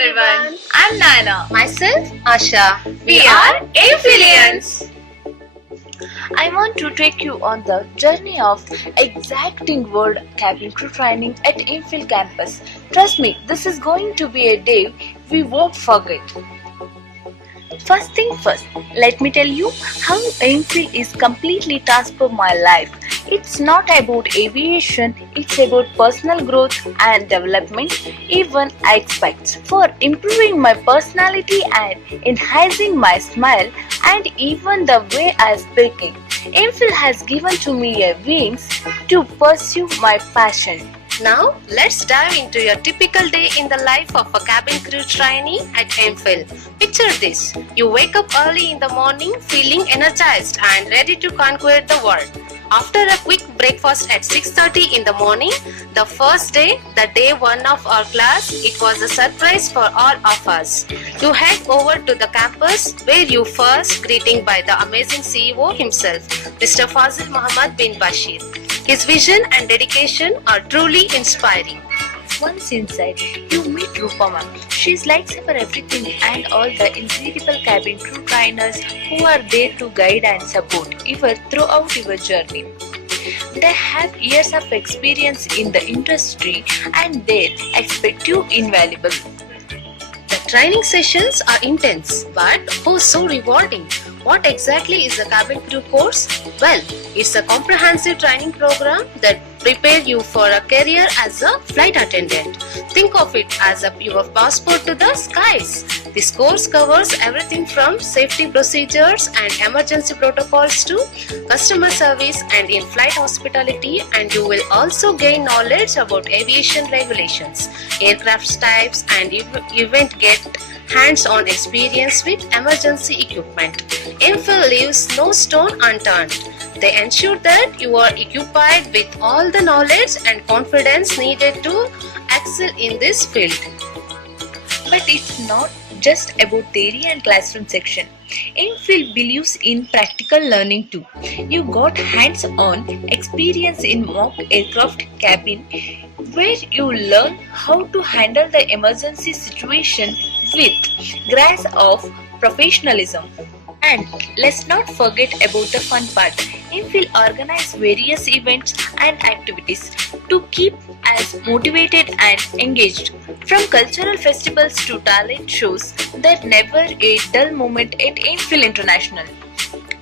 everyone. I'm Naina. Myself, Asha. We are Amphill. I want to take you on the journey of exacting world cabin crew training at Aimfill campus. Trust me, this is going to be a day we won't forget. First thing first, let me tell you how Aimfill is completely transformed my life. It's not about aviation, it's about personal growth and development, even aspects for improving my personality and enhancing my smile and even the way I speak. Aimfill has given to me a wings to pursue my passion. Now, let's dive into your typical day in the life of a cabin crew trainee at Aimfill. Picture this. You wake up early in the morning feeling energized and ready to conquer the world. After a quick breakfast at 6:30 in the morning, the first day, the day one of our class, it was a surprise for all of us. You head over to the campus where you first greeting by the amazing CEO himself, Mr. Fazil Muhammad bin Bashir. His vision and dedication are truly inspiring. Once inside, you meet Rupa ma'am. She's lightsaber everything and all the incredible cabin crew trainers who are there to guide and support you throughout your journey. They have years of experience in the industry and they expect you invaluable. The training sessions are intense, but oh so rewarding. What exactly is the cabin crew course? Well, it's a comprehensive training program that prepares you for a career as a flight attendant. Think of it as your passport to the skies. This course covers everything from safety procedures and emergency protocols to customer service and in-flight hospitality, and you will also gain knowledge about aviation regulations, aircraft types, and even get hands-on experience with emergency equipment. Aimfill leaves no stone unturned. They ensure that you are equipped with all the knowledge and confidence needed to excel in this field. But it's not just about theory and classroom section. Aimfill believes in practical learning too. You got hands-on experience in mock aircraft cabin where you learn how to handle the emergency situation with grace of professionalism. And let's not forget about the fun part. Aimfill organize various events and activities to keep us motivated and engaged. From cultural festivals to talent shows, there's never a dull moment at Aimfill International.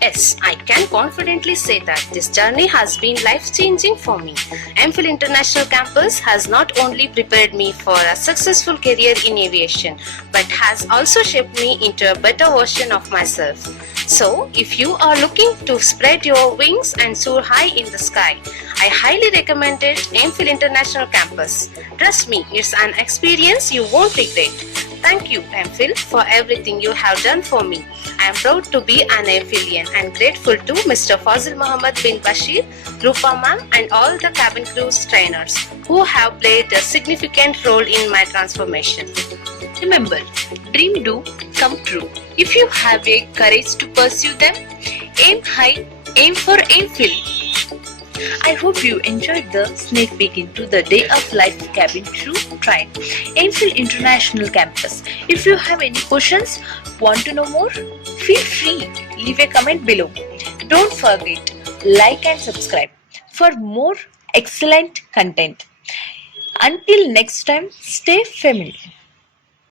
Yes, I can confidently say that this journey has been life-changing for me. Aimfill International Campus has not only prepared me for a successful career in aviation, but has also shaped me into a better version of myself. So, if you are looking to spread your wings and soar high in the sky, I highly recommend it, Aimfill International Campus. Trust me, it's an experience you won't regret. Thank you, Aimfill, for everything you have done for me. I am proud to be an Aimfillian and grateful to Mr. Fazil Muhammad bin Bashir, Rupa ma'am, and all the cabin crew trainers who have played a significant role in my transformation. Remember, dream do come true. If you have a courage to pursue them, aim high, aim for Aimfill. I hope you enjoyed the sneak peek into the day of life cabin crew train, Aimfill International Campus. If you have any questions, want to know more, feel free, leave a comment below. Don't forget, like and subscribe for more excellent content. Until next time, stay familiar.